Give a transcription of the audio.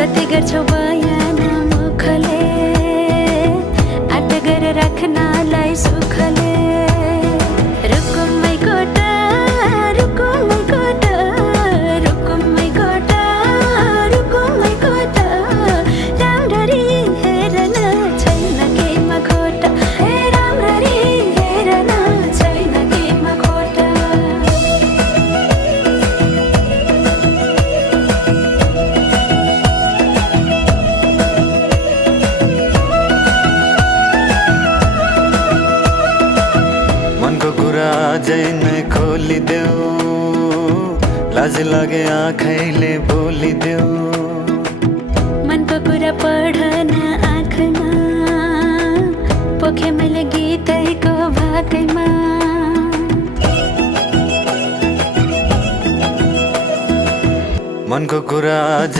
कति गर्छौ बयान मुखले आट गरेर राख्नलाई सुखले रुकुमै कोटा रुकुमै कोटा रुकुमै कोटा रुकुमै कोटा राम्ररी हेर्न छैन केमा खोटा हे राम्ररी हेर्न छैन केमा खोटा मनको कुरा अझै नै खोलिदेऊ लाज लागे आँखैले बोलिदेऊ मनको कुरा पढ्न आँखमा पोखे मैले गीतैको भाकैमा मनको कुरा अझै